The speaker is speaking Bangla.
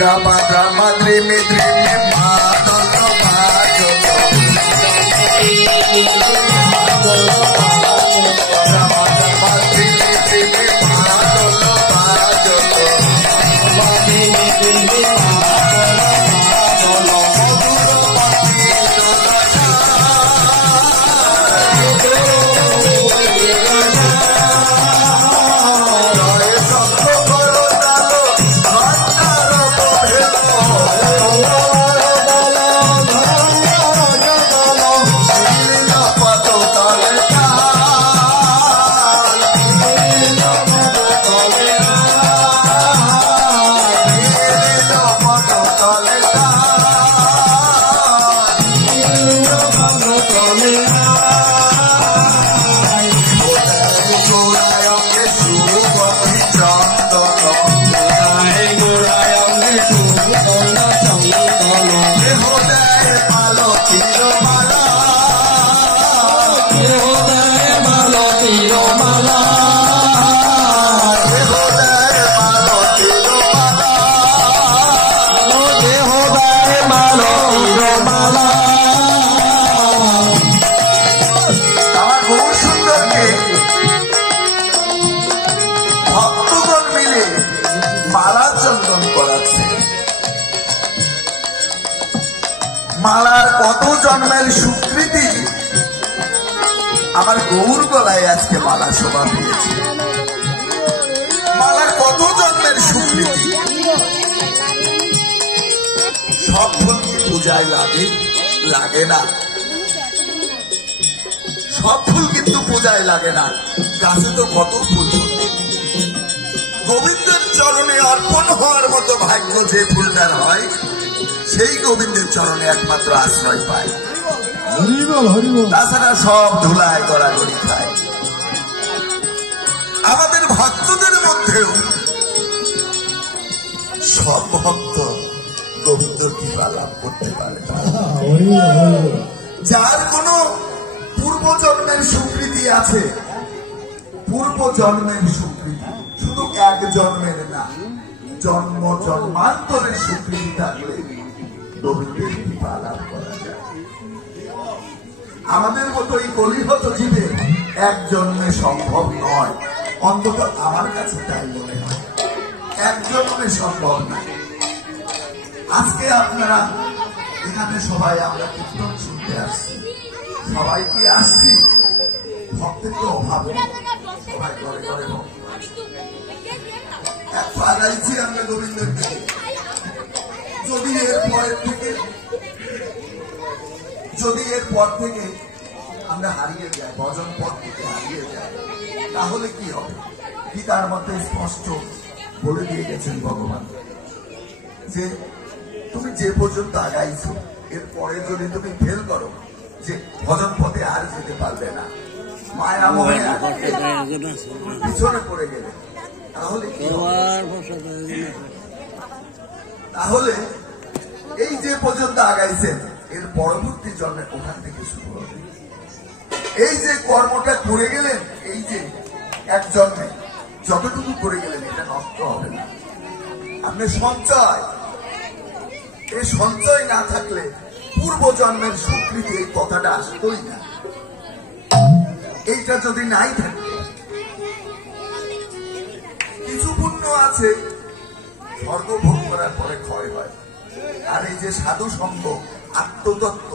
Drama, drama, dreamy, dreamy, madolo, madolo. Drama, drama, dreamy, dreamy, madolo, madolo. Dreamy, dreamy, madolo, madolo. মালার কত জন্মের স্বীকৃতি আমার গৌর গলায় আজকে মালা শোভা পেয়েছে। মালার কত জন্মের স্বীকৃতি। সব ফুল কি পূজায় লাগে? লাগে না। সব ফুল কিন্তু পূজায় লাগে না। গাছে তো কত ফুল। গোবিন্দের চরণে অর্পণ হওয়ার মতো ভাগ্য যে ফুলটার হয়, সেই গোবিন্দের চরণে একমাত্র আশ্রয় পায়। তাছাড়া সব ধুলায় গড়াগড়ি খায়। আমাদের ভক্তদের মধ্যেও সব ভক্ত গোবিন্দ কৃপা লাভ করতে পারে না। যার কোন পূর্বজন্মের স্বীকৃতি আছে, পূর্বজন্মের স্বীকৃতি, শুধু এক জন্মের না, জন্ম জন্মান্তরের স্বীকৃতি থাকলে গোবিন্দের কৃপা লাভ করা যায়। আমাদের মতো এই কলিহত জীবে এক জন্মে সম্ভব নয়, অন্তত আমার কাছে তাই মনে হয়। এক জন্মে সম্ভব নয়। আজকে আপনারা এখানে সবাই আমরা কীর্তন শুনতে আসছি, সবাই কি আসছি? ভক্তের তো অভাব নেই, সবাই করে করে এক পাড়াইছি আমরা গোবিন্দের থেকে। যদি এর পর থেকে আমরা হারিয়ে যাই, ভজন পথ থেকে হারিয়ে যাই, তাহলে কি হবে? গীতার মধ্যে স্পষ্ট বলে দিয়ে গেছেন ভগবান যে তুমি যে পর্যন্ত আগাইছো, এর পরে যদি তুমি ফেল করো, যে ভজন পথে আর যেতে পারবে না, মায়া মোহে পিছনে পড়ে গেলে, তাহলে কি হবে? তাহলে এই যে পর্যন্ত আগাইছেন, এর পরবর্তী জন্মে ওখান থেকে শুরু হবে। এই যে কর্মটা করে গেলেন, এই যে এক জন্মে যতটুকু করে গেলেন, এটা নষ্ট হবে না। আপনি সঞ্চয়, এই সঞ্চয় না থাকলে পূর্ব জন্মের স্বীকৃতি, এই কথাটা আসতোই না। এইটা যদি নাই থাকে, কিছু পুণ্য আছে স্বর্গ ভোগ করার পরে ক্ষয় হয়। আর এই যে সাধু সঙ্গ, আত্মতত্ত্ব,